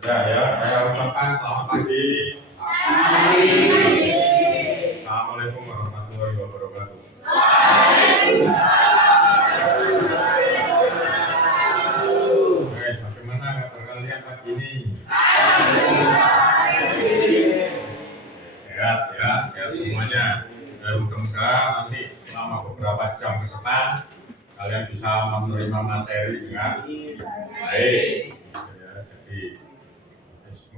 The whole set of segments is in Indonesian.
Sudah ya, saya ucapkan selamat pagi. Assalamualaikum warahmatullahi wabarakatuh. Bagaimana kabar kalian pagi ini? Sehat ya, sehat semuanya. Mudah-mudahan nanti selama beberapa jam ke depan kalian bisa menerima materi dengan baik. Ya, jadi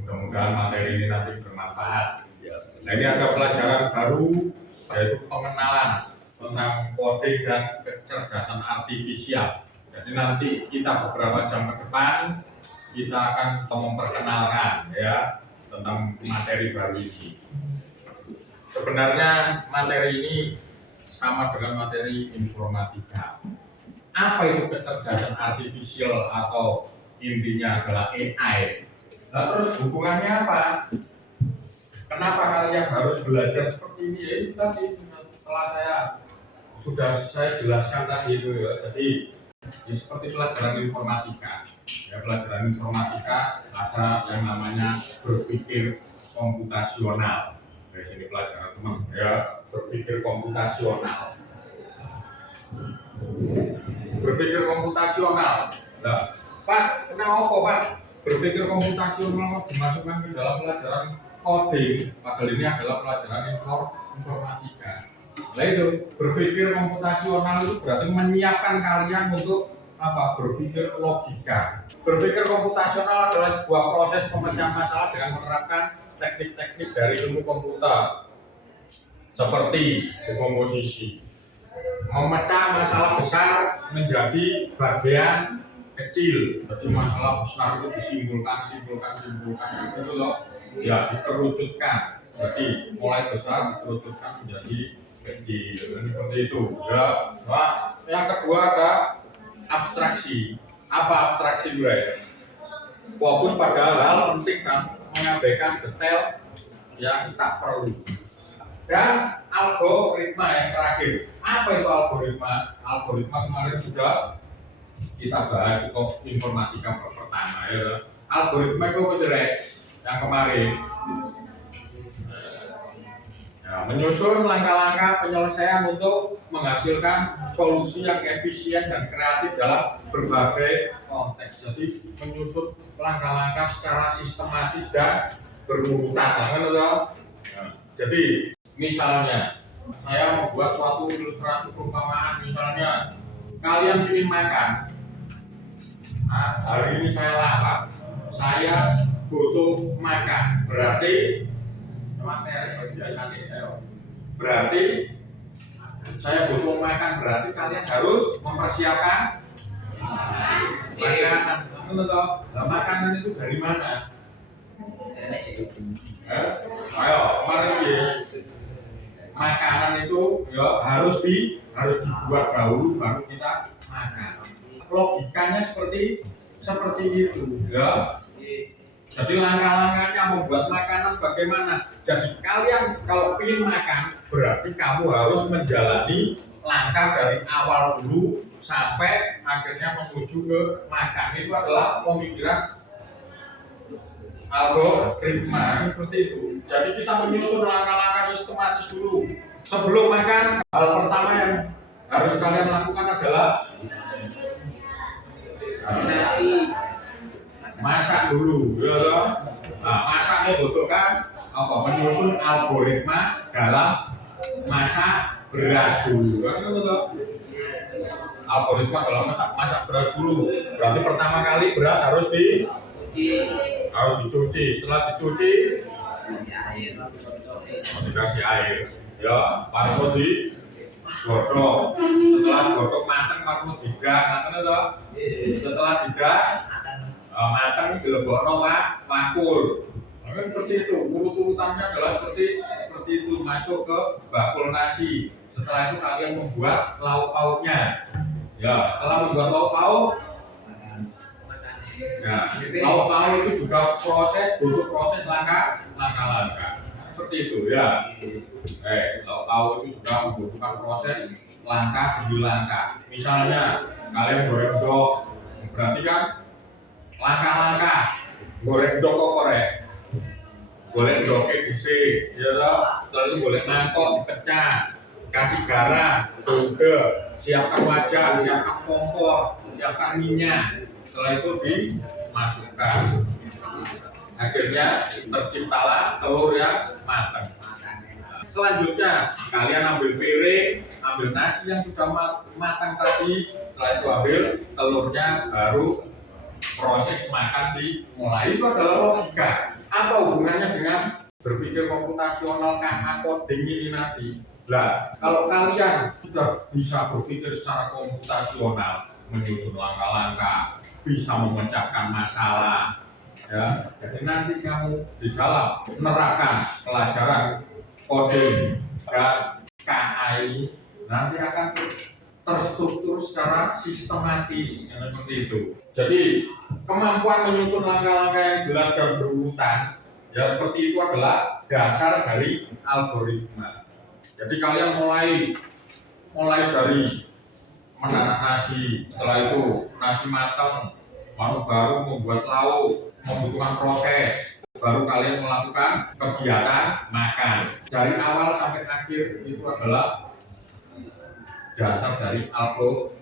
mudah-mudahan materi ini nanti bermanfaat. Nah, ini ada pelajaran baru yaitu pengenalan tentang coding dan kecerdasan artifisial. Jadi nanti kita beberapa jam ke depan kita akan memperkenalkan ya tentang materi baru ini. Sebenarnya materi ini sama dengan materi informatika. Apa itu kecerdasan artifisial atau intinya adalah AI? Nah, terus hubungannya apa? Kenapa kalian harus belajar seperti ini? Ya, itu tadi setelah saya jelaskan tadi itu ya. Jadi ya, seperti pelajaran informatika. Ya, pelajaran informatika ada yang namanya berpikir komputasional. Dari sini pelajaran teman ya, berpikir komputasional. Berpikir komputasional. Nah, Pak, kenapa Pak? Berpikir komputasional dimasukkan ke dalam pelajaran coding, padahal ini adalah pelajaran informatika. Nah itu, berpikir komputasional itu berarti menyiapkan kalian untuk apa? Berpikir logika. Berpikir komputasional adalah sebuah proses pemecahan masalah dengan menerapkan teknik-teknik dari ilmu komputer seperti dekomposisi, memecah masalah besar menjadi bagian kecil. Jadi masalah besar itu disimpulkan itu loh, ya dikerucutkan. Jadi mulai besar dikerucutkan menjadi kecil. Seperti itu. Ya. Nah, yang kedua ada abstraksi. Apa abstraksi gue? Fokus pada hal penting dan mengabaikan detail yang tak perlu. Dan algoritma yang terakhir. Apa itu algoritma? Algoritma kemarin sudah kita bahas di informatika pertama ya. Algoritma itu apa yang kemarin? Ya, menyusun langkah-langkah penyelesaian untuk menghasilkan solusi yang efisien dan kreatif dalam berbagai konteks. Jadi menyusun langkah-langkah secara sistematis dan berurutan. Nah, jadi misalnya saya membuat suatu ilustrasi perumpamaan, misalnya kalian ingin makan. Nah, hari ini saya lapar, saya butuh makan. Berarti berarti saya butuh makan, berarti kalian harus mempersiapkan makanan. Nah, makanan itu dari mana? Ayo, mari makanan itu ya harus dibuat dahulu baru kita makan. Logikanya seperti itu ya. Jadi langkah-langkahnya membuat makanan bagaimana? Jadi kalian kalau ingin makan berarti kamu harus menjalani langkah dari awal dulu sampai akhirnya menuju ke makan. Itu adalah pemikiran algoritma seperti itu. Jadi kita menyusun langkah-langkah sistematis dulu. Sebelum makan, hal pertama yang harus kalian lakukan adalah masak dulu, ya. Nah, masak membutuhkan apa? Menyusun algoritma dalam masak beras dulu. Algoritma dalam masak beras dulu. Berarti pertama kali beras harus dicuci. Setelah dicuci, dikasih air. Ya, baru digodok. Setelah digodok matang, baru digang. Setelah digang matang dilebokno bakul. Nah, seperti itu. Urut-urutannya adalah seperti itu, masuk ke bakul nasi. Setelah itu kalian membuat lauk pauknya. Ya, setelah membuat lauk pauk, nah, lauk pauk itu juga butuh proses langkah-langkah. Seperti itu ya. Lauk pauk itu juga membutuhkan proses langkah demi langkah. Misalnya kalian goreng dok, berarti kan langkah-langkah Golek ndok kok korek. Golek ndoke dhisik, ya toh. Setelah itu golek mangkok dipecah, kasih garam, gula, siapkan wajan, siapkan kompor, siapkan minyak. Setelah itu dimasukkan. Akhirnya terciptalah telur yang matang. Selanjutnya kalian ambil piring, ambil nasi yang sudah matang tadi. Setelah itu ambil telurnya, baru proses makan dimulai. Itu adalah logika. Apa hubungannya dengan berpikir komputasional coding ini nanti? Nah, kalau kalian sudah bisa berpikir secara komputasional, menyusun langkah-langkah, bisa memecahkan masalah, ya. Jadi nanti kamu di dalam menerapkan pelajaran coding dan KAI nanti akan terstruktur secara sistematis seperti itu. Jadi kemampuan menyusun langkah-langkah yang jelas dan berurutan ya seperti itu adalah dasar dari algoritma. Jadi kalian mulai dari menanak nasi, setelah itu nasi matang, baru membuat lauk, membutuhkan proses, baru kalian melakukan kegiatan makan. Dari awal sampai akhir itu adalah dasar dari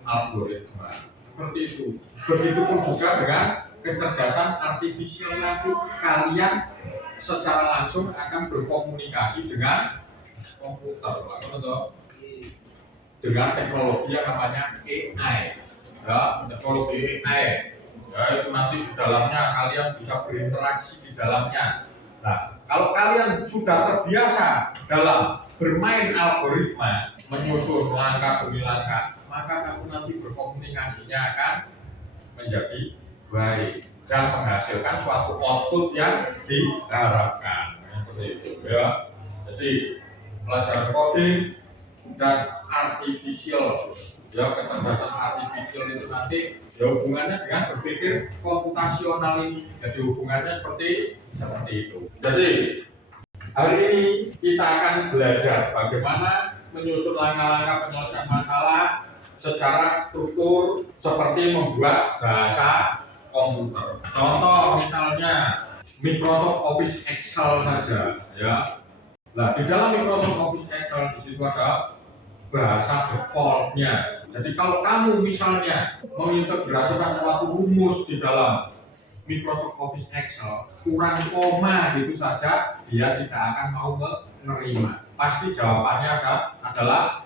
algoritma. Seperti itu. Begitupun juga dengan kecerdasan artifisial nanti kalian secara langsung akan berkomunikasi dengan komputer, dengan teknologi yang namanya AI. Ya, teknologi AI. Ya, itu nanti di dalamnya kalian bisa berinteraksi di dalamnya. Nah, kalau kalian sudah terbiasa dalam bermain algoritma, menyusun langkah demi langkah, maka kamu nanti berkomunikasinya akan menjadi baik dan menghasilkan suatu output yang diharapkan. Seperti itu ya. Jadi pelajaran coding dan artificial, ya kecerdasan artificial itu nanti ya hubungannya dengan berpikir komputasional ini. Jadi hubungannya seperti itu. Jadi hari ini kita akan belajar bagaimana menyusun langkah-langkah penyelesaian masalah secara struktur seperti membuat bahasa komputer. Contoh misalnya Microsoft Office Excel saja, ya. Nah, di dalam Microsoft Office Excel di situ ada bahasa defaultnya. Jadi kalau kamu misalnya mengintegrasikan suatu rumus di dalam Microsoft Office Excel kurang koma gitu saja, dia tidak akan mau menerima. Pasti jawabannya adalah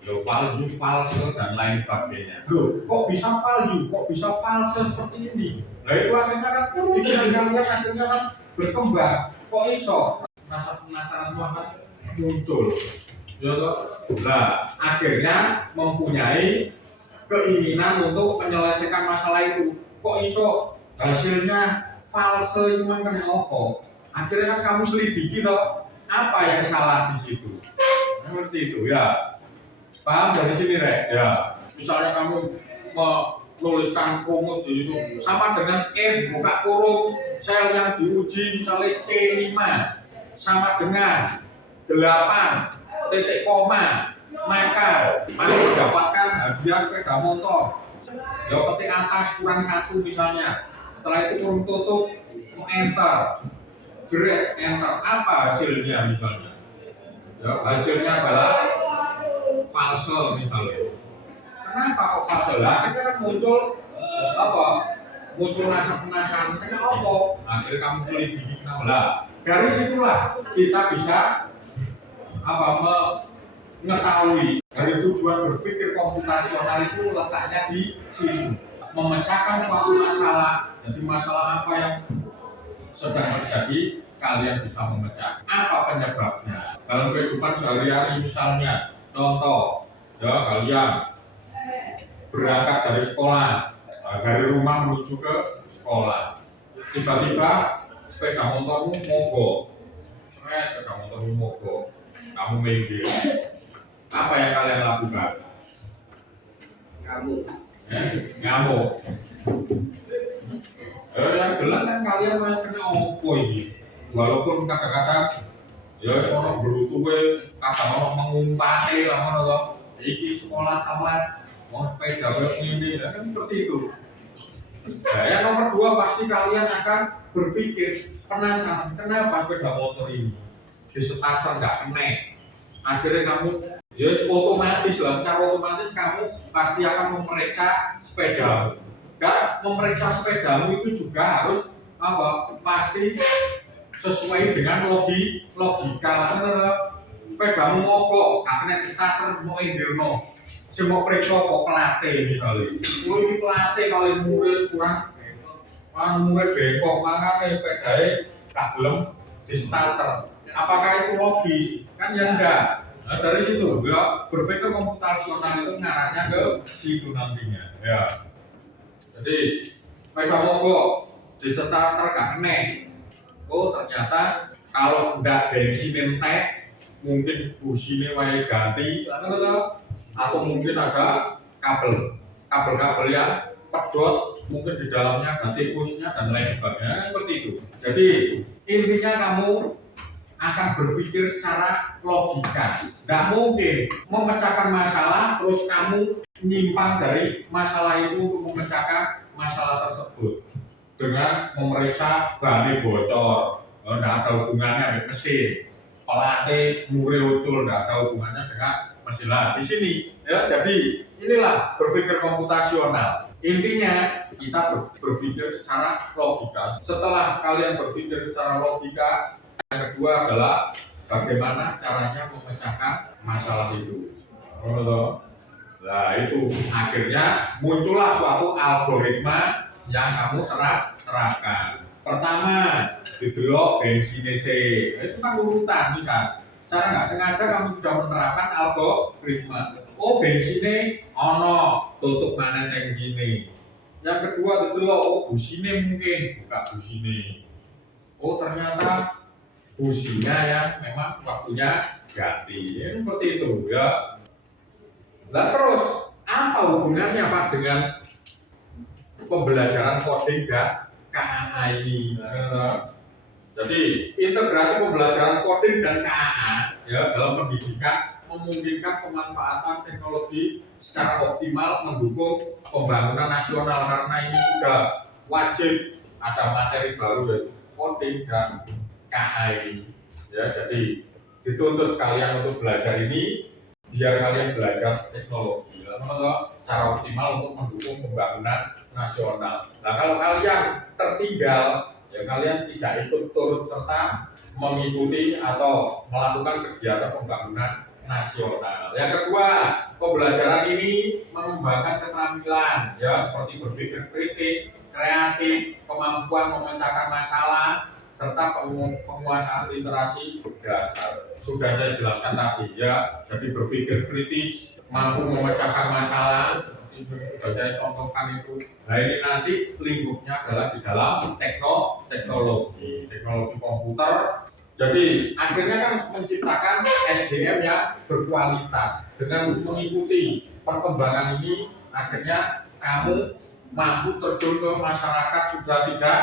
value false dan lain sebagainya. Loh, kok bisa value, kok bisa false seperti ini? Nah itu akhirnya kan kalian akhirnya kan berkembang. Kok iso? Penasaran akan muncul. Ya toh? Nah, akhirnya mempunyai keinginan untuk menyelesaikan masalah itu. Kok iso hasilnya false cuman kena apa? Akhirnya kan kamu selidiki toh, apa yang salah di situ. Seperti itu ya. Paham dari sini, Rek? Ya. Misalnya kamu menuliskan rumus di situ sama dengan F buka kurung, sel yang diuji misalnya C5 sama dengan 8 titik koma, maka mendapatkan hadiah sepeda motor. Ya ketik atas kurang 1 misalnya. Setelah itu kurung tutup, enter. Jerit enter. Apa hasilnya misalnya? Ya, hasilnya adalah false misalnya. Kenapa kok false? Lah kita kan muncul apa? Muncul rasa penasaran. Kenapa? Akhirnya kamu selidiki lah. Dari situlah kita bisa mengetahui dari tujuan berpikir komputasional itu letaknya di sini, memecahkan suatu masalah. Jadi masalah apa yang sedang terjadi kalian bisa memecah. Apa penyebabnya? Dalam kehidupan sehari-hari misalnya, contoh, ya kalian berangkat dari sekolah, dari rumah menuju ke sekolah, tiba-tiba sepeda motormu mogok, sepeda motormu mogok, kamu minggir. Apa yang kalian lakukan? Ngamuk. Yang jelas kan kalian kena opo ini. Walaupun kadang-kadang ya orang berutuhe, kadang orang mengumpati lah ngono to. Iki sekolah tamat mau sepeda koyo ngene, kan seperti itu. Nah, yang nomor dua pasti kalian akan berpikir penasaran kenapa sepeda motor ini di starter nggak kena. Akhirnya kamu ya otomatis lah, secara otomatis kamu pasti akan memeriksa sepedamu. Dan memeriksa sepedamu itu juga harus apa? Pasti sesuai dengan logika. Sepedamu mogok, karena starter mau indirno. Semua periksa kok pelatih misalnya. Ini pelatih kalau murid kurang, murid bengkok, makanya sepedanya tak belum di starter. Apakah itu logis? Kan ya enggak. Nah, dari situ ya berpikir komputasional itu ngarahnya ke situ nantinya. Ya. Jadi sepeda mogok di starter gak kena. Oh ternyata kalau enggak bensin entek, mungkin businya wae ganti, atau mungkin ada kabel yang pedot, mungkin di dalamnya ganti pusnya dan lain sebagainya seperti itu. Jadi intinya kamu akan berpikir secara logika. Nggak mungkin memecahkan masalah terus kamu nyimpang dari masalah itu untuk memecahkan masalah tersebut dengan memeriksa ban bocor, nggak ada hubungannya dengan mesin, pelatih murni utul, nggak ada hubungannya dengan mesin. Nah di sini ya, jadi inilah berpikir komputasional. Intinya kita berpikir secara logika. Setelah kalian berpikir secara logika, yang kedua adalah bagaimana caranya memecahkan masalah itu. Nah itu akhirnya muncullah suatu algoritma yang kamu terapkan. Pertama, didelok bensinnya C. Itu kan urutan bisa. Cara nggak sengaja kamu sudah menerapkan algoritma. Oh bensinnya ono, tutup mana yang gini. Yang kedua didelok, oh businya mungkin buka businya. Oh ternyata businya ya memang waktunya ganti. Ya, seperti itu ya. Nah terus apa hubungannya Pak dengan pembelajaran coding dan KAA ini? Jadi integrasi pembelajaran coding dan KAA ya dalam pendidikan memungkinkan pemanfaatan teknologi secara optimal mendukung pembangunan nasional, karena ini sudah wajib ada materi baru yaitu coding dan KAA ini. Ya jadi dituntut kalian untuk belajar ini biar kalian belajar teknologi cara optimal untuk mendukung pembangunan nasional. Nah kalau kalian tertinggal, ya kalian tidak ikut turut serta mengikuti atau melakukan kegiatan pembangunan nasional. Yang kedua, pembelajaran ini mengembangkan keterampilan, ya seperti berpikir kritis, kreatif, kemampuan memecahkan masalah, serta penguasaan literasi dasar. Sudah saya jelaskan tadi ya, jadi berpikir kritis, mampu memecahkan masalah, seperti sudah saya contohkan itu. Nah ini nanti lingkupnya adalah di dalam teknologi komputer. Jadi akhirnya kan menciptakan SDM yang berkualitas. Dengan mengikuti perkembangan ini, akhirnya kamu mampu terjun ke masyarakat sudah tidak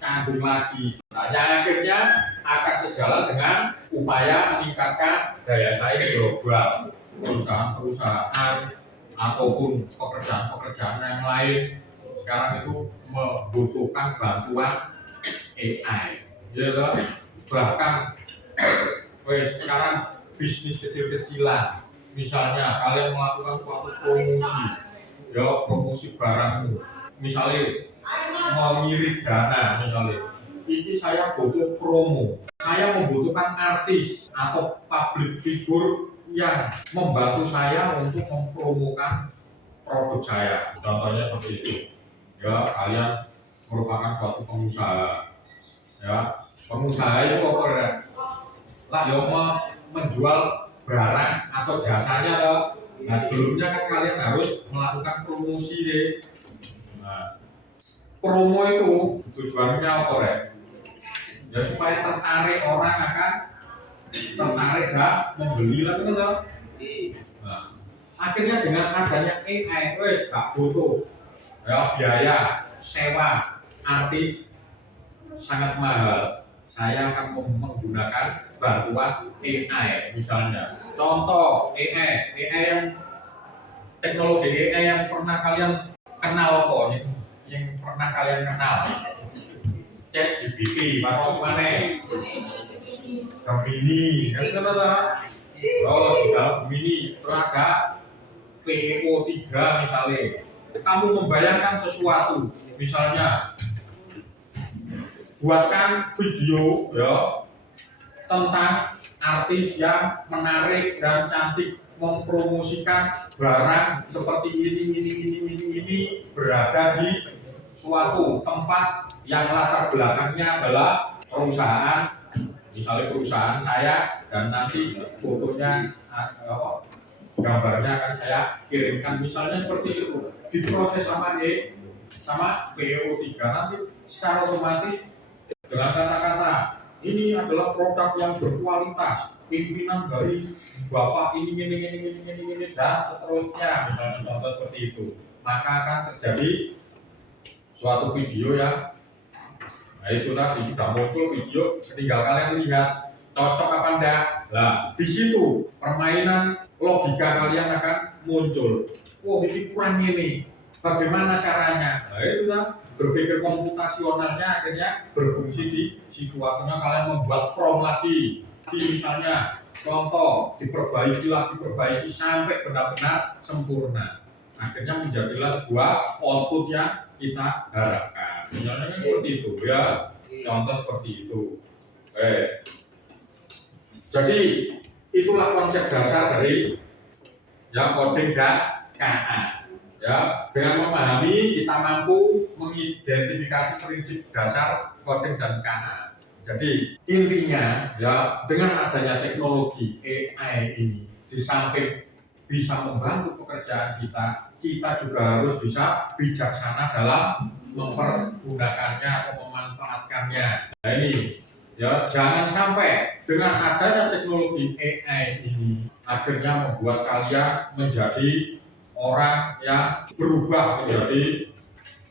canggung lagi. Nah, yang akhirnya akan sejalan dengan upaya meningkatkan daya saing global perusahaan-perusahaan ataupun pekerjaan-pekerjaan yang lain sekarang itu membutuhkan bantuan AI. Ya, bahkan sekarang bisnis kecil-kecilan, misalnya kalian melakukan suatu promosi, ya promosi barangmu, misalnya mengirim dana misalnya, ini saya butuh promo, saya membutuhkan artis atau public figure yang membantu saya untuk mempromokan produk saya. Contohnya seperti itu. Ya, kalian merupakan suatu pengusaha. Ya, pengusaha itu apa ya? Lah, ya menjual barang atau jasanya loh. Nah, sebelumnya kan kalian harus melakukan promosi deh. Nah, promo itu tujuannya apa ya? Ya supaya tertarik orang akan tertarik gak membeli lagi kan? Nah, akhirnya dengan adanya AI, wes gak butuh ya biaya sewa artis sangat mahal. Saya akan menggunakan bantuan AI misalnya. Contoh AI yang teknologi AI yang pernah kalian kenal kok ini. yang pernah kalian kenal. ChatGPT, atau mana? Gemini, ya kan ada. Oh, di dalam Gemini teraga VO3 misalnya. Kamu membayangkan sesuatu, misalnya buatkan video ya tentang artis yang menarik dan cantik mempromosikan barang seperti ini berada di suatu tempat yang latar belakangnya adalah perusahaan, misalnya perusahaan saya, dan nanti fotonya gambarnya akan saya kirimkan misalnya seperti itu, diproses sama VO3 nanti secara otomatis dengan kata-kata ini adalah produk yang berkualitas, pimpinan dari bapak ini dan seterusnya, misalnya contoh seperti itu, maka akan terjadi suatu video yang nah itu tadi sudah muncul video, tinggal kalian lihat cocok apa enggak. Nah di situ permainan logika kalian akan muncul. Oh ini kurang ini, bagaimana caranya? Nah itu kan berpikir komputasionalnya akhirnya berfungsi di situasinya kalian membuat prompt lagi. Misalnya contoh diperbaiki sampai benar-benar sempurna. Akhirnya menjadilah sebuah output yang kita harapkan. Misalnya kan seperti itu ya, contoh seperti itu. Jadi itulah konsep dasar dari ya coding dan KA. Ya, dengan memahami kita mampu mengidentifikasi prinsip dasar coding dan KA. Jadi intinya ya dengan adanya teknologi AI ini di samping bisa membantu pekerjaan kita, kita juga harus bisa bijaksana dalam mempergunakannya atau memanfaatkannya. Nah ini ya jangan sampai dengan adanya teknologi AI ini akhirnya membuat kalian menjadi orang yang berubah menjadi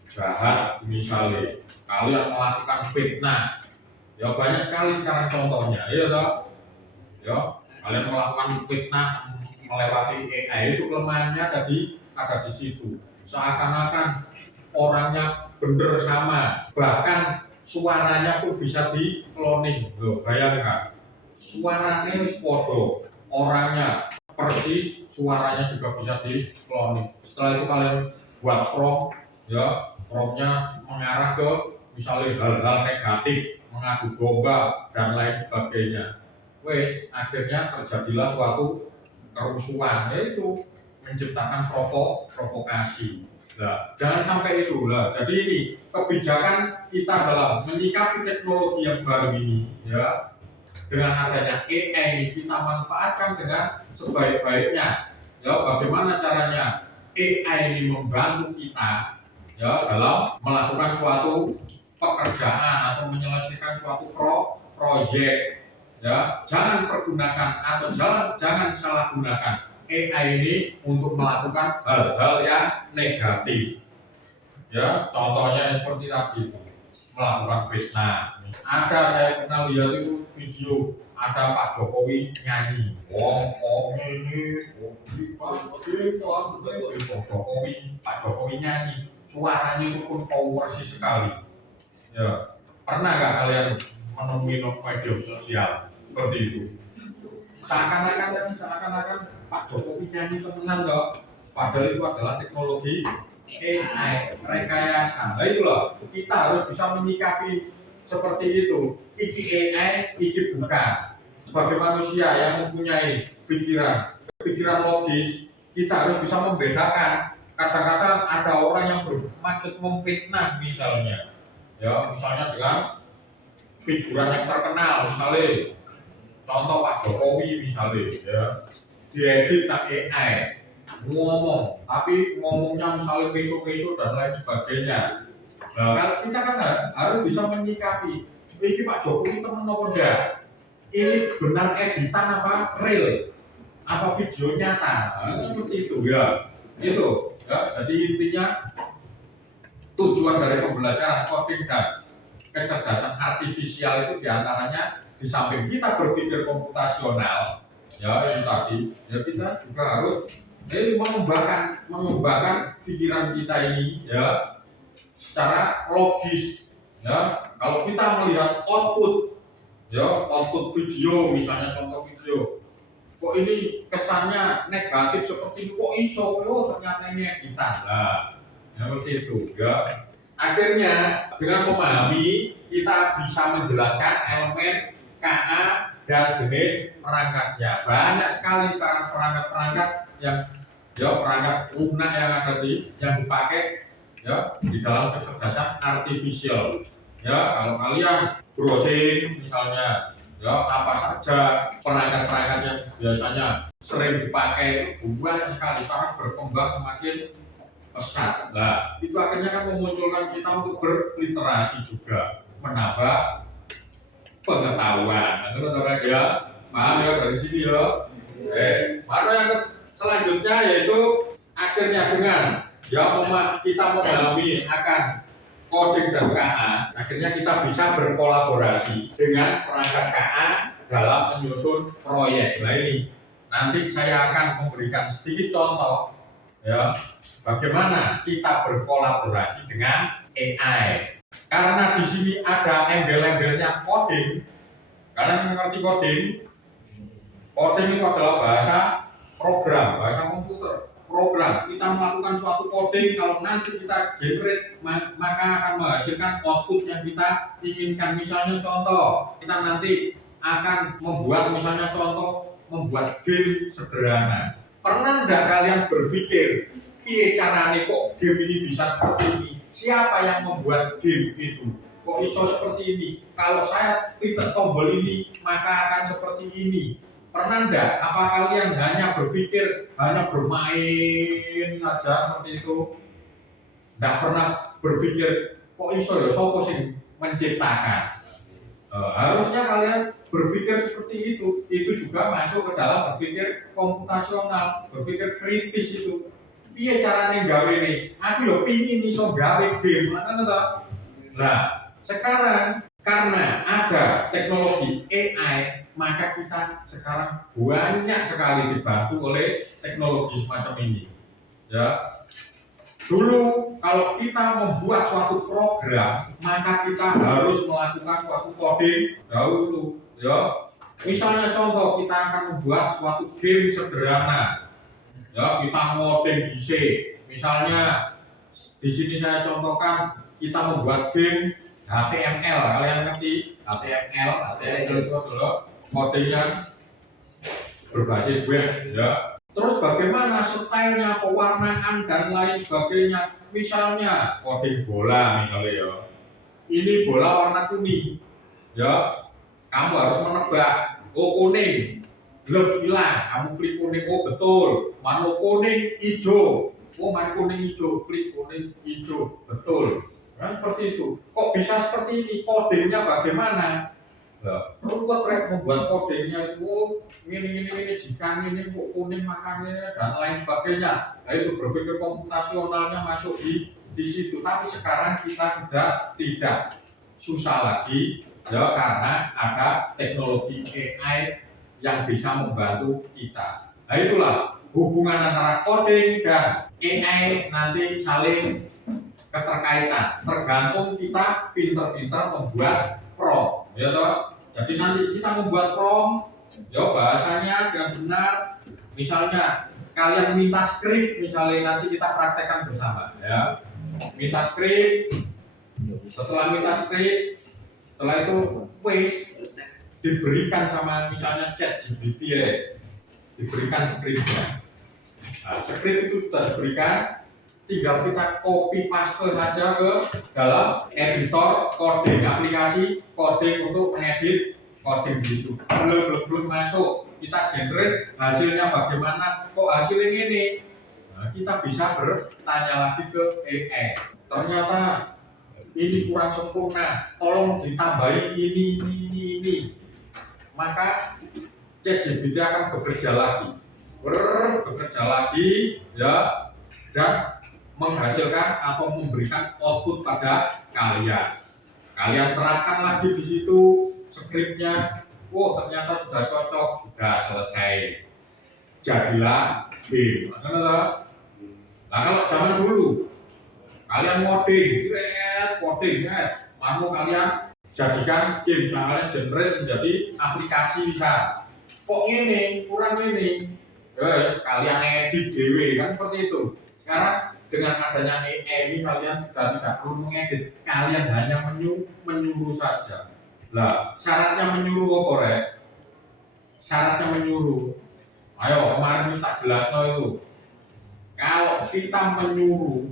jahat. Misalnya kalian melakukan fitnah, ya banyak sekali sekarang contohnya, ya toh, ya kalian melakukan fitnah melewati AI itu kelemahannya tadi ada di situ. Seakan-akan orangnya bener sama, bahkan suaranya pun bisa di cloning. Loh, bayangkan suaranya wis podo, orangnya persis, suaranya juga bisa di cloning. Setelah itu kalian buat prompt, ya promptnya mengarah ke misalnya hal-hal negatif, mengadu domba dan lain sebagainya. Wes akhirnya terjadilah suatu kerusuhan, yaitu menciptakan provokasi. Nah, jangan sampai itu lah. Jadi ini kebijakan kita dalam menyikapi teknologi yang baru ini, ya dengan adanya AI ini kita manfaatkan dengan sebaik-baiknya. Ya, bagaimana caranya AI ini membantu kita ya dalam melakukan suatu pekerjaan atau menyelesaikan suatu proyek. Ya, jangan pergunakan atau jangan salah gunakan AI ini untuk melakukan hal-hal yang negatif. Ya, contohnya seperti tadi itu, melakukan fitnah. Ada saya pernah lihat itu video ada Pak Jokowi nyanyi. Pak Jokowi nyanyi, suaranya itu pun powerful sekali. Ya, pernah nggak kalian menemui media sosial seperti itu? Seakan-akan Pak Jokowi nyanyi temenan dong. Padahal itu adalah teknologi AI rekayasa. Nah itulah kita harus bisa menyikapi seperti itu. Iki AI, iki bukan. Sebagai manusia yang mempunyai pikiran logis, kita harus bisa membedakan. Kadang-kadang ada orang yang bermaksud memfitnah misalnya. Ya, misalnya dengan figuran yang terkenal, misalnya contoh Pak Jokowi misalnya, ya diedit AI ngomong, tapi ngomongnya misalnya besok dan lain sebagainya. Nah, kalau kita kan harus bisa menyikapi, ini Pak Jokowi teman apa enggak? Ini benar editan apa real? Apa video nyata? Nah, seperti itu ya. Itu ya. Jadi intinya tujuan dari pembelajaran coding dan kecerdasan artifisial itu diantaranya di samping kita berpikir komputasional, ya itu tadi, ya kita juga harus mengembangkan pikiran kita ini, ya secara logis. Ya, kalau kita melihat output, ya output video misalnya contoh video, kok ini kesannya negatif seperti itu, kok iso, oh ternyata ini editan. Nah, seperti itu. Ya, akhirnya dengan memahami kita bisa menjelaskan elemen KA dan jenis perangkatnya. Banyak sekali perangkat-perangkat yang perangkat lunak yang ada yang dipakai di dalam kecerdasan artifisial. Kalau kalian browsing misalnya, apa saja perangkat-perangkat yang biasanya sering dipakai banyak sekali, sekarang berkembang semakin pesat. Nah, itu akhirnya kan memunculkan kita untuk berliterasi juga, menambah pengetahuan. Nah, teman-teman ya, paham ya dari sini ya. Mana yang selanjutnya yaitu akhirnya dengan kita memahami akan coding dan KA, akhirnya kita bisa berkolaborasi dengan perangkat KA dalam menyusun proyek. Nah ini nanti saya akan memberikan sedikit contoh bagaimana kita berkolaborasi dengan AI. Karena di sini ada embel-embelnya coding. Kalian mengerti coding? Coding itu adalah bahasa program, bahasa komputer. Program, kita melakukan suatu coding, kalau nanti kita generate maka akan menghasilkan output yang kita inginkan. Misalnya contoh, kita nanti akan membuat membuat game sederhana. Pernah enggak kalian berpikir, piye caranya kok game ini bisa seperti ini? Siapa yang membuat game itu? Kok iso seperti ini? Kalau saya pencet tombol ini, maka akan seperti ini. Pernah enggak? Apa kalian hanya berpikir, hanya bermain saja seperti itu? Enggak pernah berpikir, kok iso ya, sopo sing menciptakan? Harusnya kalian berpikir seperti itu. Itu juga masuk ke dalam berpikir komputasional, berpikir kritis itu. Piye caranya gawe ini? Aku yo pingin iso gawe game, Nah, sekarang karena ada teknologi AI, maka kita sekarang banyak sekali dibantu oleh teknologi semacam ini. Dulu kalau kita membuat suatu program, maka kita harus melakukan suatu coding dahulu. Misalnya contoh, kita akan membuat suatu game sederhana. Kita ngoding di C. Misalnya di sini saya contohkan kita membuat game HTML. Kalian ngerti HTML? HTML itu adalah codingnya berbasis web. Terus bagaimana stylenya, pewarnaan dan lain sebagainya. Misalnya coding bola misalnya ini bola warna kuning. Kamu harus menebak. Oh kuning, hilang. Kamu klik kuning, oh betul. Mana kuning hijau. Oh mana kuning hijau, klik kuning hijau, betul. Nah, seperti itu. Kok bisa seperti ini? Codingnya bagaimana? Ruwet membuat codingnya itu ini jika ini kok kuning makannya dan lain sebagainya. Nah itu berpikir komputasionalnya masuk di situ. Tapi sekarang kita sudah tidak susah lagi karena ada teknologi AI yang bisa membantu kita. Nah itulah hubungan antara coding dan AI nanti saling keterkaitan. Tergantung kita pinter-pinter membuat prompt, Jadi nanti kita membuat prompt, bahasanya dengan benar. Misalnya kalian minta skrip, misalnya nanti kita praktekkan bersama, Minta skrip, setelah minta skrip, setelah itu diberikan sama misalnya ChatGPT diberikan skripnya. Nah, skrip itu sudah diberikan, tinggal kita copy paste saja ke dalam editor coding, aplikasi coding untuk mengedit coding gitu. Belum masuk, kita generate hasilnya bagaimana, kok hasilnya ini. Nah, kita bisa bertanya lagi ke AI. Ternyata ini kurang sempurna, tolong ditambahi ini. Maka ChatGPT akan bekerja lagi, dan menghasilkan atau memberikan output pada kalian. Kalian terapkan lagi di situ skripnya. Ternyata sudah cocok, sudah selesai. Jadilah game. Nah, kalau zaman dulu Kalian ngoding, coding, lalu kalian jadikan game, kalian generate menjadi aplikasi bisa. Kok ini kurang ini, guys, kalian edit dewe kan seperti itu. Sekarang dengan adanya AI ini kalian sudah tidak perlu mengedit, kalian hanya menyuruh saja. Nah, syaratnya menyuruh apa rek? Syaratnya menyuruh. Ayo kemarin bisa jelas itu. Kalau kita menyuruh,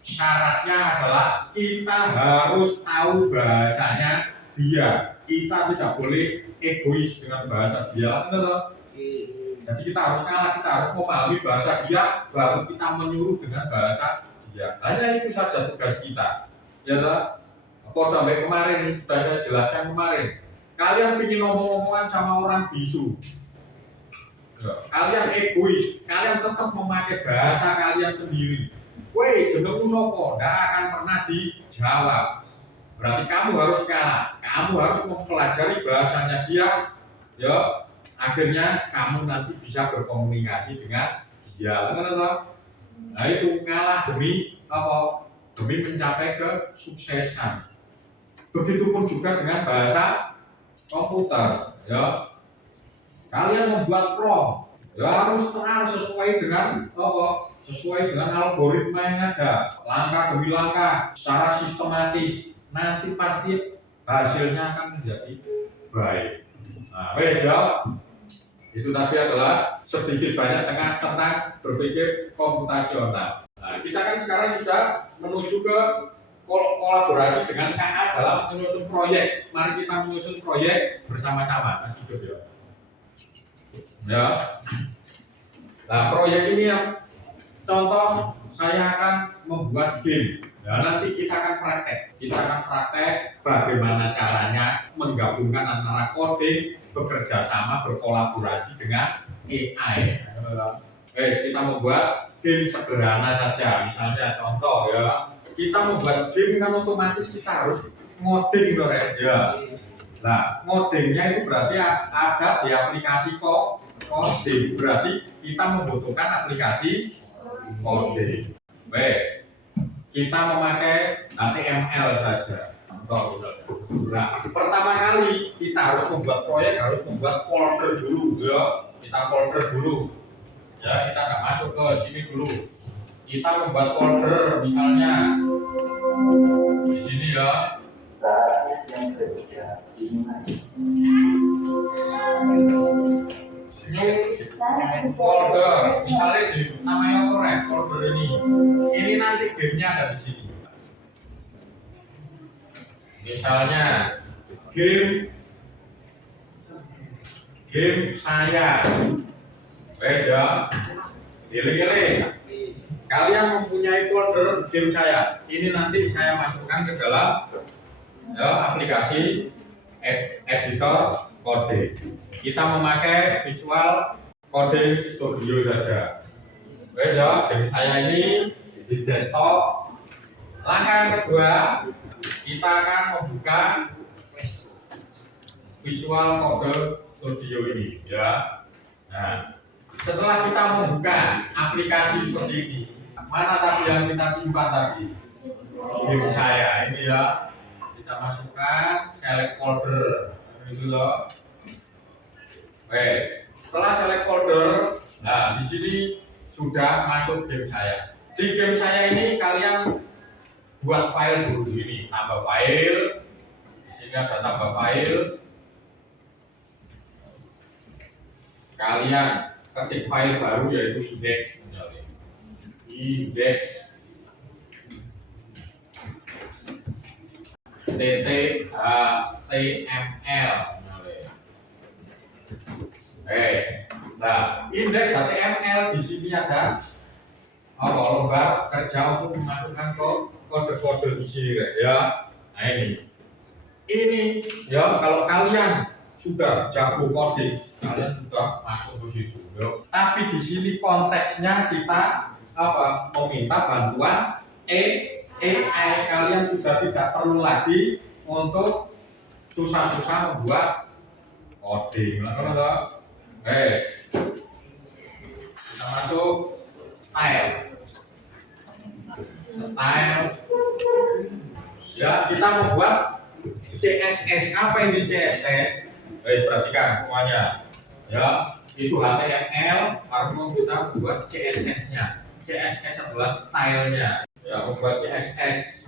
syaratnya adalah kita harus tahu bahasanya dia. Kita tidak boleh egois dengan bahasa dia, benar? Jadi kita harus kalah, kita harus memahami bahasa dia, baru kita menyuruh dengan bahasa dia. Hanya itu saja tugas kita. Ya tak? Pada kemarin sudah saya jelaskan kemarin. Kalian ingin ngomong-ngomongan sama orang bisu. Kalian egois, kalian tetap memakai bahasa kalian sendiri. Woi, jenengmu sopo, tidak akan pernah dijawab. Berarti kamu harus kalah, kamu harus mempelajari bahasanya dia, ya. Akhirnya kamu nanti bisa berkomunikasi dengan dia. Nah itu kalah demi apa? Demi mencapai kesuksesan. Begitupun juga dengan bahasa komputer, ya. Kalian membuat prompt, ya harus tenang sesuai dengan apa? Sesuai dengan algoritma yang ada, langkah demi langkah, secara sistematis. Nanti pasti hasilnya akan menjadi baik. Nah, wes ya. Itu tadi adalah sedikit banyak tentang berpikir komputasional. Nah, kita kan sekarang sudah menuju ke kolaborasi dengan KA dalam menyusun proyek. Mari kita menyusun proyek bersama-sama. Mas hidup ya. Ya. Nah, proyek ini yang contoh saya akan membuat game. Nah, nanti kita akan praktek bagaimana caranya menggabungkan antara coding, bekerja sama, berkolaborasi dengan AI. Kita membuat game sederhana saja. Misalnya contoh ya, kita membuat game kan otomatis kita harus ngoding ya. Nah, ngodingnya itu berarti ada di aplikasi coding. Berarti kita membutuhkan aplikasi coding. Baik, kita memakai HTML saja. Contoh misalnya. Nah, pertama kali kita harus membuat proyek, harus membuat folder dulu ya. Kita folder dulu. Ya, kita nggak masuk ke sini dulu. Kita membuat folder misalnya di sini ya. Folder, misalnya di namanya korek folder ini nanti gamenya ada di sini. Misalnya game saya, beda, pilih. Kalian mempunyai folder game saya. Ini nanti saya masukkan ke dalam ya, aplikasi editor coding. Kita memakai Visual Coding Studio saja. Beda, game saya ini di desktop. Langkah yang kedua, kita akan membuka Visual Coding Studio ini, ya. Nah, setelah kita membuka aplikasi seperti ini, mana tadi yang kita simpan tadi? Game saya ini ya. Kita masukkan select folder, gitu loh. Baik, setelah select folder, nah di sini sudah masuk game saya. Di game saya ini kalian buat file dulu ini, tambah file. Di sini ada tambah file. Kalian ketik file baru yaitu index misalnya. Index tthtml. Nah, indeks HTML di sini ada lembar kerja untuk memasukkan kode-kode di sini ya. Nah ini ya, kalau kalian sudah jago coding, kalian sudah masuk ke situ. Ya. Tapi di sini konteksnya kita meminta bantuan AI. Kalian sudah tidak perlu lagi untuk susah-susah membuat coding. Kita masuk file. style. Ya, kita membuat CSS. Apa ini CSS? Perhatikan semuanya. Ya, itu HTML, lalu kita membuat CSS-nya. CSS adalah stylenya. Ya, membuat CSS.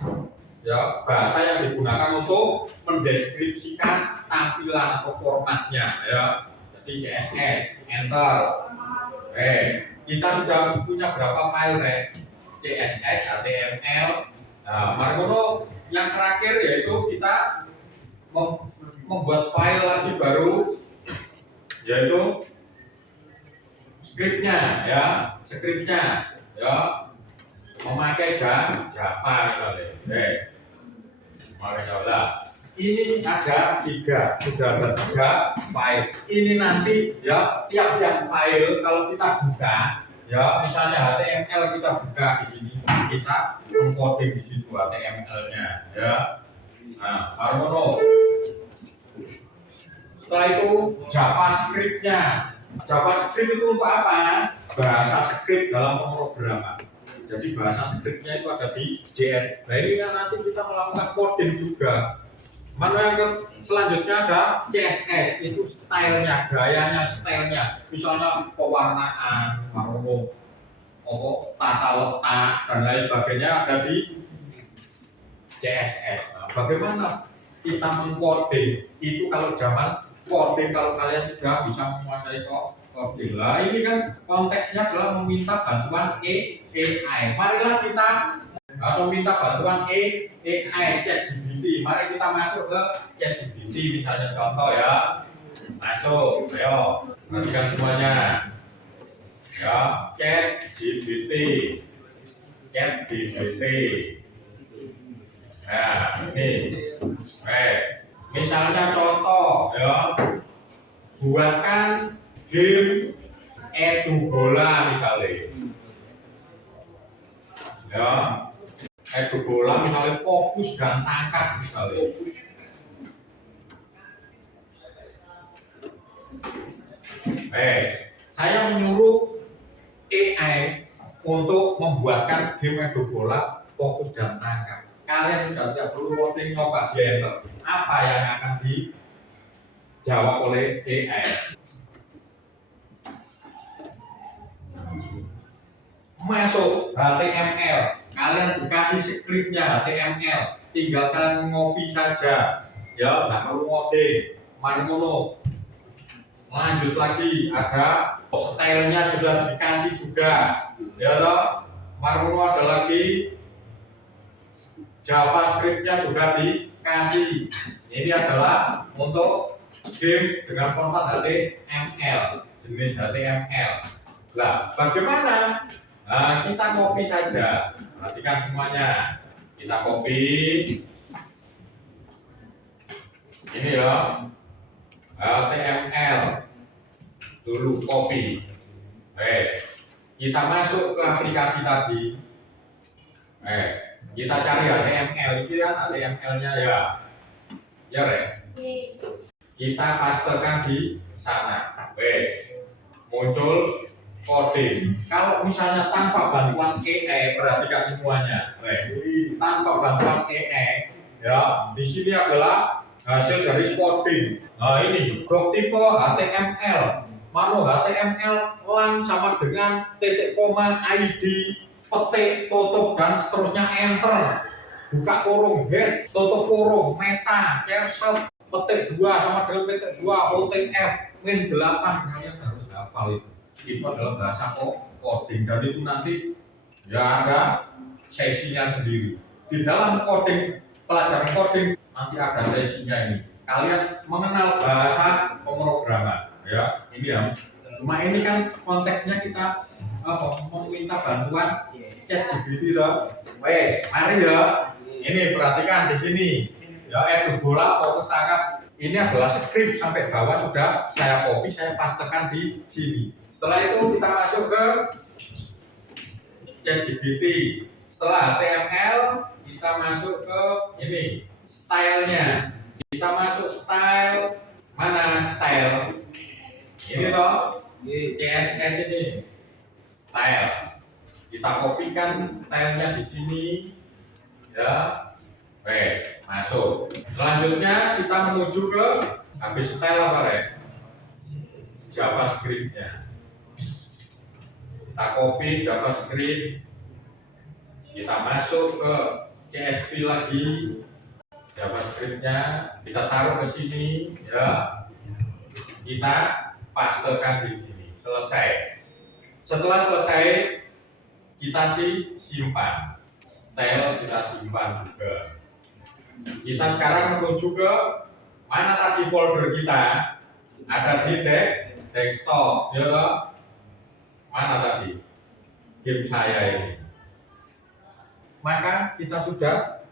Ya, bahasa yang digunakan untuk mendeskripsikan tampilan atau formatnya. Ya, jadi CSS. Enter. Kita sudah punya berapa file, CSS, HTML. Nah, Margono yang terakhir yaitu kita membuat file lagi baru, yaitu scriptnya, ya, memakai Java misalnya. Makanya ini ada sudah ada 3 file. Ini nanti ya tiap file kalau kita buka, ya misalnya HTML kita buka di sini, kita encoding di situ HTML-nya, ya. Nah, baru setelah itu JavaScript-nya. JavaScript itu untuk apa? Bahasa script dalam pemrograman. Jadi bahasa scriptnya itu ada di JS. Nah ini kan nanti kita melakukan coding juga. Mana yang selanjutnya ada CSS, itu stylenya, gayanya, stylenya. Misalnya pewarnaan, warna, tata letak dan lain sebagainya ada di CSS. Nah, bagaimana kita mengcoding? Itu kalau zaman coding, kalau kalian sudah bisa menguasai coding. Lah ini kan konteksnya adalah meminta bantuan AI. Marilah kita atau minta bantuan AI, ChatGPT. Mari kita masuk ke ChatGPT misalnya, contoh ya. Masuk, ayo. Perhatikan semuanya. Ya, ChatGPT. Nah, ini. Misalnya contoh ya. Buatkan game edu bola misalnya. Ya. Edu bola misalnya fokus dan tangkap misalnya. Saya menyuruh AI untuk membuatkan game edu bola fokus dan tangkap. Kalian sudah tidak perlu voting, nyoba di enter. Apa yang akan dijawab oleh AI? Masuk HTML. Kalian dikasih scriptnya HTML, tinggal kalian ngopi saja, ya nggak perlu ngoding. Marmono. Lanjut lagi, ada stylenya sudah dikasih juga, ya toh. Marmono ada lagi, JavaScriptnya juga dikasih. Ini adalah untuk game dengan format HTML, jenis HTML. Nah, bagaimana? Nah, kita copy saja. Perhatikan semuanya. Kita copy. Ini ya. HTML. Dulu copy. Kita masuk ke aplikasi tadi. Kita cari HTML. Ini kan HTML-nya ya. Ya, kita pastekan di sana. Muncul coding. Kalau misalnya tanpa bantuan AI, perhatikan semuanya. Tanpa bantuan AI, ya, di sini adalah hasil dari coding. Nah ini blok tipe HTML. Mano HTML lang sama dengan titik koma, ID, petik, tutup dan seterusnya, enter. Buka kurung, head, tutup kurung, meta, cancel, petik 2 sama dengan petik 2, OTF, min 8. Kalian harus hafal itu. Itu adalah bahasa coding, dan itu nanti ya ada sesinya sendiri. Di dalam coding, pelajaran coding nanti ada sesinya ini. Kalian mengenal bahasa pemrograman, ya. Ini ya. Cuma ini kan konteksnya kita meminta bantuan ChatGPT toh. Mari ya. Ini perhatikan di sini. Ya, edu bola fokus tangkap. Ini adalah script sampai bawah sudah saya copy, saya pastekan di sini. Setelah itu kita masuk ke ChatGPT. Setelah HTML kita masuk ke ini stylenya. Kita masuk style, mana style? Ini toh CSS ini style. Kita kopikan stylenya di sini, ya. Masuk. Selanjutnya kita menuju ke habis style apa ya? JavaScript-nya. Kita copy JavaScript, kita masuk ke CSV lagi, JavaScript-nya kita taruh ke sini, ya. Kita pastekan di sini. Selesai. Setelah selesai, kita simpan. Style kita simpan juga. Kita sekarang menuju ke mana tadi folder kita? Ada di desktop, ya toh? Mana tadi? Game saya ini. Maka kita sudah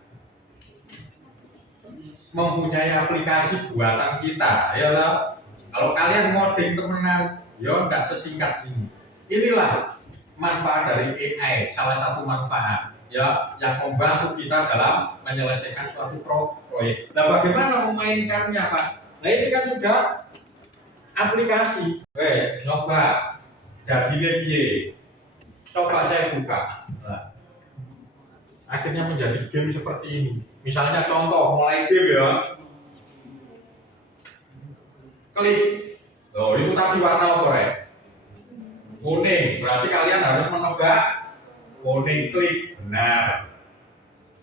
mempunyai aplikasi buatan kita, ya toh? Kalau kalian ngoding temenan, ya nggak sesingkat ini. Inilah manfaat dari AI, salah satu manfaat, ya, yang membantu kita dalam menyelesaikan suatu proyek. Nah, bagaimana memainkannya, Pak? Nah, ini kan sudah aplikasi. Coba jadi piye. Coba saya buka. Nah, akhirnya menjadi game seperti ini. Misalnya contoh mulai game, ya. Klik. Loh, itu tadi warna apa, ya? Kuning. Berarti kalian harus menebak kuning, klik. Benar.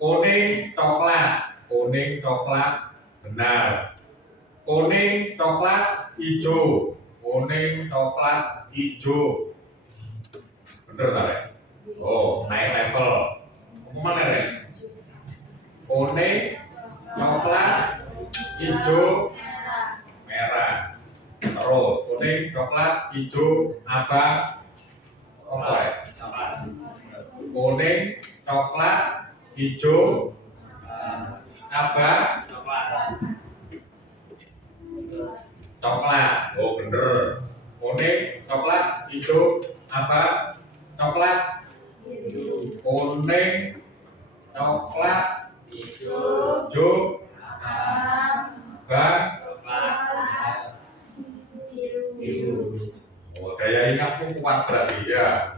Kuning, coklat. Kuning, coklat. Benar. Kuning, coklat, hijau. Kuning, coklat, hijau. Bener tak, ya? Oh, naik level. Kemana, ya? Kuning, coklat, hijau, merah. Terus kuning, coklat, hijau, abang, apa ya? Kuning, coklat, hijau, abang, coklat. Oh bener. Kuning, coklat, hijau, abang, coklat, kuning, coklat, hijau, abang, oh, daya ingatmu kuat berarti ya.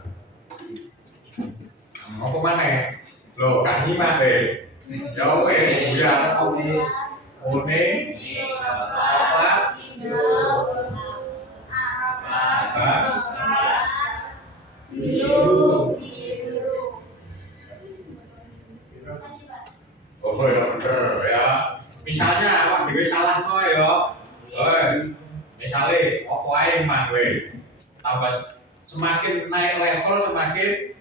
Apa mana? Loh, kan nyimak wes. Ya wes, ya. Kuning, coklat, abang, biru. Oh ya bener ya. Misalnya awak dhewe salah kok ya. Misalnya apa ae mah wes. Tambah semakin naik level semakin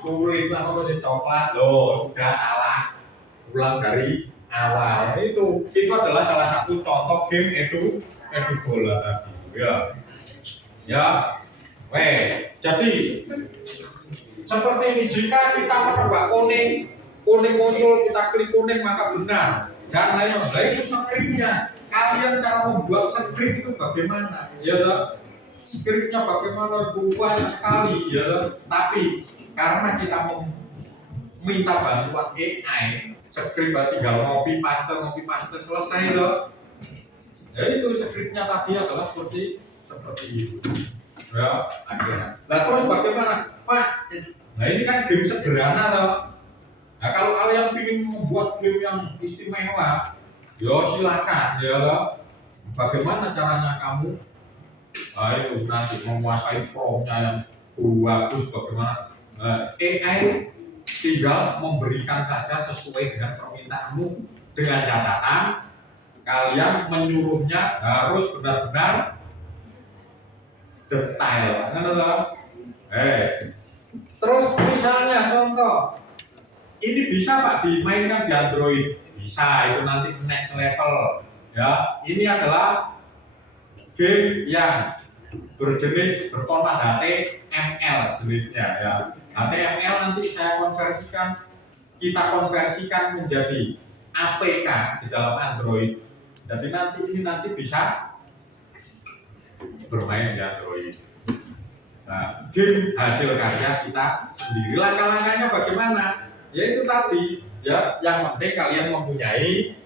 sulit lah kalau jadi coklat. Loh, sudah salah. Ulang dari awal. Itu adalah salah satu contoh game edu bola tadi. Ya. Jadi seperti ini, jika kita menebak kuning muncul, kita klik kuning maka benar. Dan lainnya, itu skripnya. Kalian cara membuat skrip itu bagaimana? Ya toh? Skripnya bagaimana? Banyak sekali, ya toh? Tapi karena kita minta bantuan AI, skrip tinggal copy paste selesai loh. Ya itu skripnya tadi adalah seperti itu. Ya, akhirnya. Nah terus bagaimana, Pak? Nah ini kan game sederhana loh. Nah kalau kalian ingin membuat game yang istimewa, yo silakan ya loh. Bagaimana caranya kamu? Nah itu nanti menguasai promnya yang bagus bagaimana? AI tinggal memberikan saja sesuai dengan permintaanmu, dengan catatan kalian menyuruhnya harus benar-benar detail, kan loh. Terus misalnya contoh, ini bisa Pak dimainkan di Android, bisa, itu nanti next level. Ya, ini adalah game yang berjenis berformat HTML jenisnya ya. HTML nanti kita konversikan menjadi APK di dalam Android. Jadi nanti bisa bermain di Android. Nah, game hasil karya kita sendiri. Langkah-langkahnya bagaimana? Ya itu tadi, ya yang penting kalian mempunyai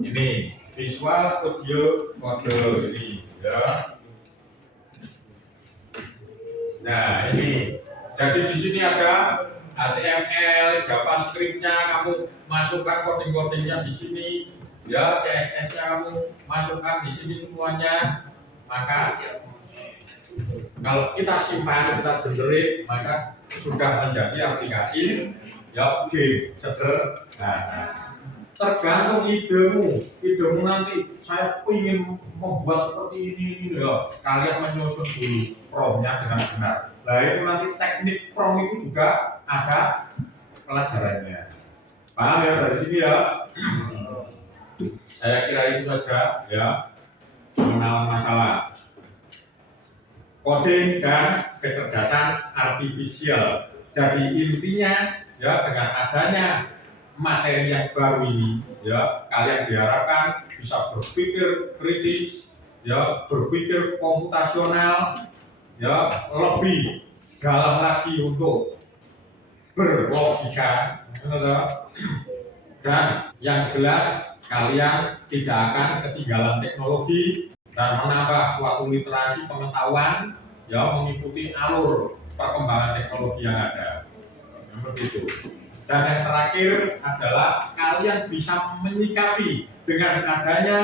ini Visual Studio Code ini, ya. Nah ini, Jadi di sini ada HTML, JavaScript-nya kamu masukkan coding-codingnya di sini, ya CSS-nya kamu masukkan di sini semuanya. Maka kalau kita simpan, kita generate, maka sudah menjadi aplikasi ya game sederhana. Tergantung idemu nanti saya ingin membuat seperti ini ya, kalian menyusun dulu promnya dengan benar. Nah itu nanti teknik prom itu juga ada pelajarannya. Paham ya dari sini ya? Saya kira itu saja ya pengenalan masalah coding dan kecerdasan artifisial. Jadi intinya ya dengan adanya materi yang baru ini ya kalian diharapkan bisa berpikir kritis ya, berpikir komputasional ya, lebih dalam lagi untuk berlogika dan yang jelas kalian tidak akan ketinggalan teknologi dan menambah suatu literasi pengetahuan ya, mengikuti alur perkembangan teknologi yang ada seperti itu. Dan yang terakhir adalah kalian bisa menyikapi dengan adanya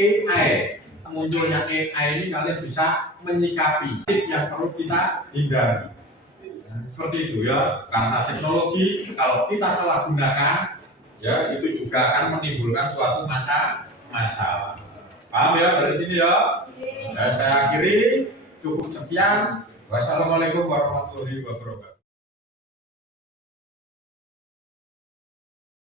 AI, munculnya AI ini kalian bisa menyikapi yang perlu kita hindari. Seperti itu ya, karena teknologi kalau kita salah gunakan ya itu juga akan menimbulkan suatu masalah. Paham ya dari sini ya? Saya akhiri, cukup sekian. Wassalamualaikum warahmatullahi wabarakatuh.